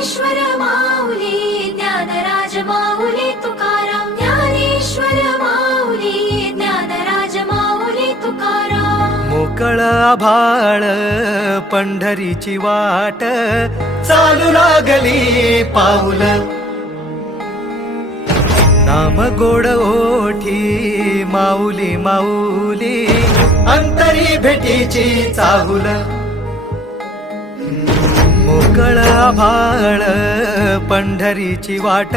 ज्ञानेश्वर माऊली ज्ञानराज माऊली तुकाराम ज्ञानेश्वर माऊली ज्ञानराज माऊली तुकाराम मोकळ आभाळ पंढरीची वाट चालू लागली पाऊल नाम गोड ओठी माऊली माऊली अंतरी भेटीची चाहुल मोकळ आभाळ पंढरीची वाट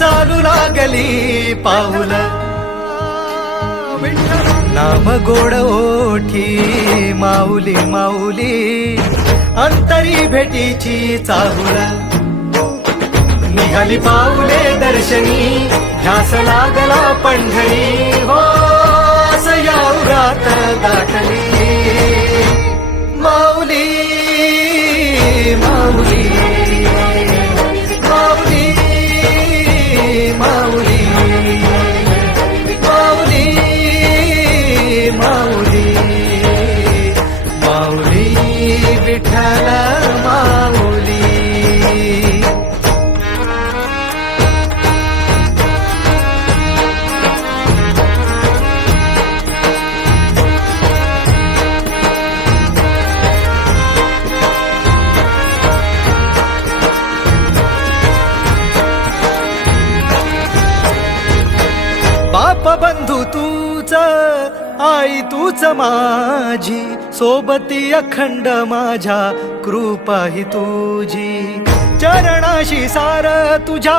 चालू लागली पाऊल नाम गोड ओठी माऊली माऊली अंतरी भेटीची चाहुल निघाली पाऊले दर्शनी ध्यास लागला पंढरी हो या उरात गाठली माऊली माऊली माऊली माऊली माऊली माऊली माऊली विठ्ठल माऊली बाप बंधू तूच आई तूच माझी सोबती अखंड माझ्या कृपा ही तुझी चरणाशी सार तुझ्या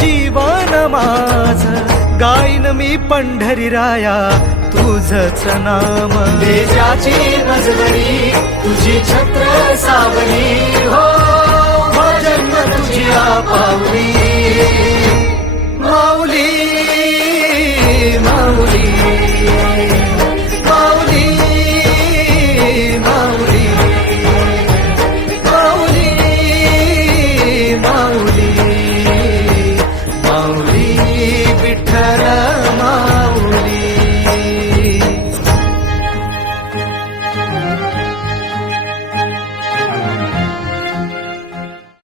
जीवन माझ गाईन मी पंढरी राया तुझच नाम देशाची नजबरी तुझी छत्र सावली हो भजन तुझी पावली